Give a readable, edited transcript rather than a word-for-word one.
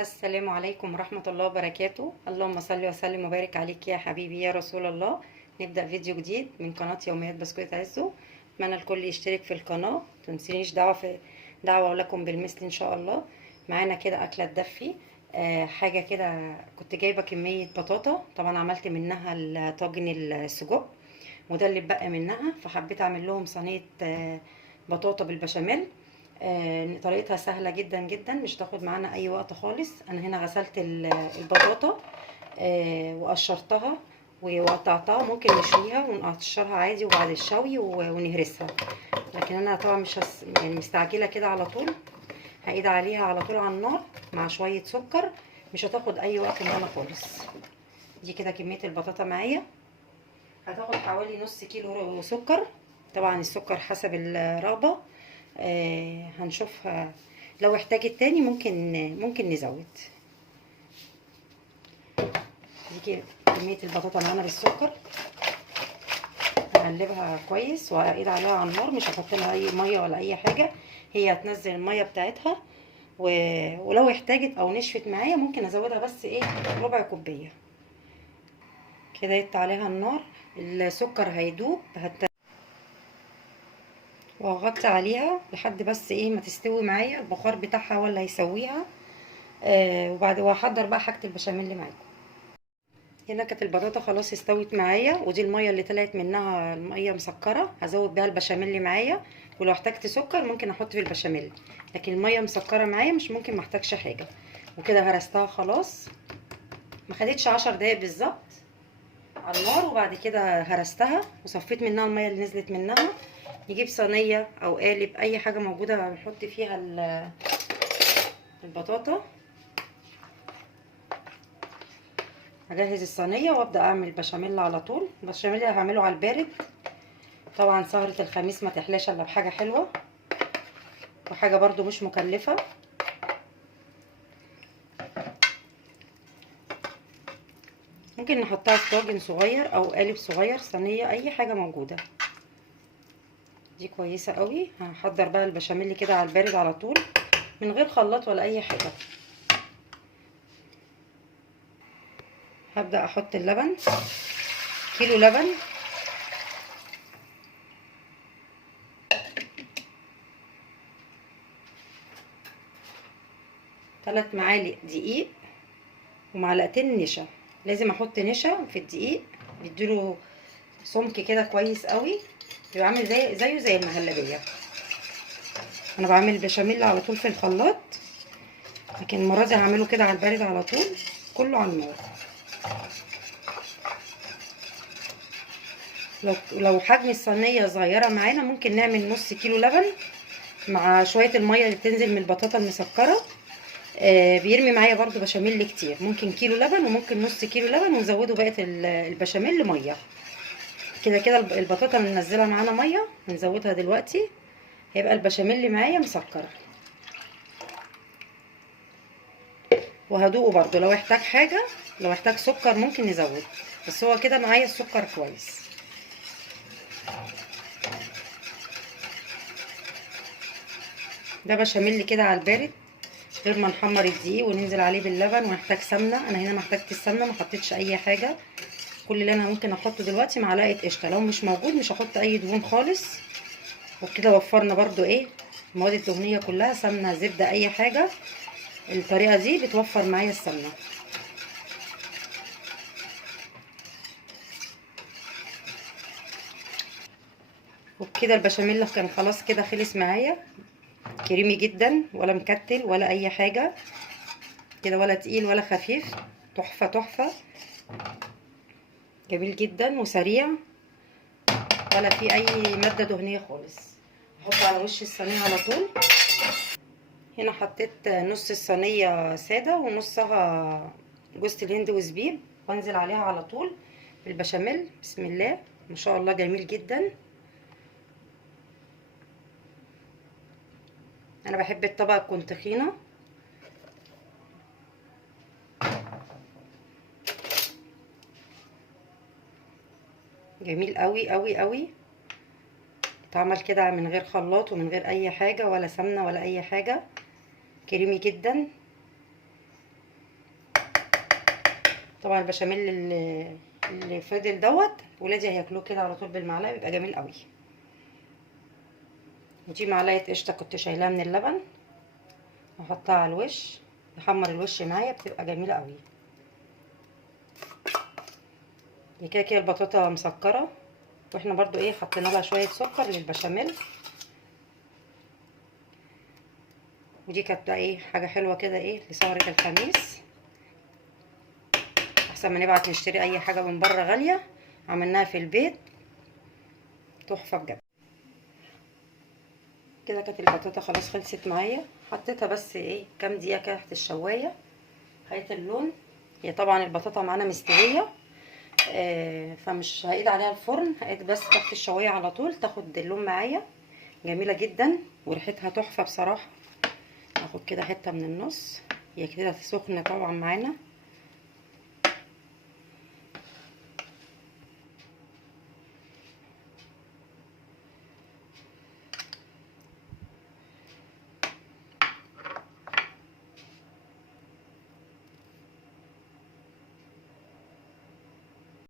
السلام عليكم ورحمة الله وبركاته. اللهم صل وسلم وبارك عليك يا حبيبي يا رسول الله. نبدأ فيديو جديد من قناة يوميات بسكوت عزو. اتمنى الكل يشترك في القناة، متنسينيش دعوة لكم بالمثل ان شاء الله. معانا كده اكلة تدفي. حاجة كده، كنت جايبة كمية بطاطا، طبعا عملت منها طاجن السجق، وده اللي اتبقى منها، فحبيت اعمل لهم صينية بطاطا بالبشاميل. طريقتها سهلة جدا جدا، مش تاخد معانا اي وقت خالص. انا هنا غسلت البطاطا وقشرتها وقطعتها، ممكن نشويها ونقشرها عادي وبعد الشوي ونهرسها، لكن انا طبعا مش يعني مستعجلة كده على طول. هقيد عليها على طول على النار مع شوية سكر، مش هتاخد اي وقت معانا خالص. دي كده كمية البطاطا معايا، هتاخد حوالي نص كيلو سكر، طبعا السكر حسب الرغبة. هنشوف لو احتاجت تاني ممكن نزود. دي كده كمية البطاطا معانا بالسكر، هقلبها كويس وهقيد عليها على النار، مش هحط لها اي ميه ولا اي حاجه، هي هتنزل الميه بتاعتها. ولو احتاجت او نشفت معايا ممكن ازودها، بس ايه، ربع كوبايه كده. يت عليها النار، السكر هيدوب، وهغطي عليها لحد بس ايه ما تستوي معايا، البخار بتاعها ولا هيسويها. وبعد وهحضر بقى حاجه البشاميل اللي معاكم. هنا كانت البطاطا خلاص استوت معايا، ودي الميه اللي طلعت منها، الميه مسكره، هزود بيها البشاميل اللي معايا. ولو احتجت سكر ممكن احط في البشاميل، لكن الميه مسكره معايا، مش ممكن محتاجش حاجه. وكده هرستها خلاص، ما خدتش 10 دقايق بالظبط على النار، وبعد كده هرستها وصفيت منها الميه اللي نزلت منها. نجيب صينيه او قالب، اي حاجه موجوده نحط فيها البطاطا. هجهز الصينيه وابدا اعمل بشاميل على طول. البشاميل اللي هعمله على البارد، طبعا سهرة الخميس ما تحلاش الا بحاجة حلوة، وحاجة برضو مش مكلفة. ممكن نحطها في طاجن صغير او قالب صغير، صينية، اي حاجة موجودة. دي كويسة قوي. هحضر بقى البشاميل كده على البارد على طول، من غير خلاط ولا اي حاجة. هبدأ احط اللبن، كيلو لبن، 3 معالق دقيق، ومعلقتين نشا. لازم احط نشا في الدقيق، بيديله سمك كده كويس قوي، بيبقى عامل زيه زي المهلبية. انا بعمل بشاميل على طول في الخلاط، لكن المرة دي هعمله كده على البارد على طول، كله على النار. لو حجم الصينية صغيرة معانا، ممكن نعمل نص كيلو لبن مع شوية المية اللي بتنزل من البطاطا المسكرة. بيرمي معايا برضو بشاميل كتير، ممكن كيلو لبن وممكن نص كيلو لبن، ونزوده بقية البشاميل مية. كده كده البطاطا منزلة معانا مية، هنزودها دلوقتي، هيبقى البشاميل اللي معايا مسكر. وهدوقه برضو، لو احتاج حاجة، لو احتاج سكر ممكن نزود، بس هو كده معايا السكر كويس. ده بشاميل كده على البارد، غير ما نحمر الدقيق وننزل عليه باللبن ونحتاج سمنه. انا هنا ما احتاجتش السمنه، ما حطيتش اي حاجه. كل اللي انا ممكن احطه دلوقتي معلقه قشطه، لو مش موجود مش هحط اي دهون خالص. وبكده وفرنا برضو ايه، المواد الدهنيه كلها، سمنه، زبده، اي حاجه. الطريقه دي بتوفر معايا السمنه. وبكده البشاميل كان خلاص كده خلص معايا، كريمي جدا، ولا مكتل ولا اي حاجه كده، ولا تقيل ولا خفيف، تحفه تحفه، جميل جدا وسريع، ولا في اي ماده دهنيه خالص. احط على وش الصينيه على طول. هنا حطيت نص الصينيه ساده ونصها جوز الهند وزبيب، وانزل عليها على طول بالبشاميل. بسم الله ما شاء الله، جميل جدا. انا بحب الطبق تكون تخينه. جميل قوي قوي قوي. اتعمل كده من غير خلاط ومن غير اي حاجه، ولا سمنه ولا اي حاجه، كريمي جدا. طبعا البشاميل اللي فضل دوت ولادي هياكلوه كده على طول بالمعلقه، بيبقى جميل قوي. ودي معلقه قشطه كنت شايلاها من اللبن، احطها على الوش يحمر الوش معايا، بتبقى جميله قوي. دي كده كده البطاطا مسكره، واحنا برضو ايه حطينا لها شويه سكر للبشاميل. ودي كانت بقى ايه حاجه حلوه كده ايه لسهره الخميس، احسن ما نبعت نشتري اي حاجه من بره غاليه، عملناها في البيت تحفه بجد. كده كانت البطاطا خلاص خلصت معايا، حطيتها بس ايه كام دقيقه كده تحت الشوايه هيت اللون. هي طبعا البطاطا معانا مستويه، فمش هقيد عليها الفرن، هقيد بس تحت الشوايه على طول تاخد اللون معايا. جميله جدا وريحتها تحفه بصراحه. هاخد كده حته من النص، هي كده سخنه طبعا معانا،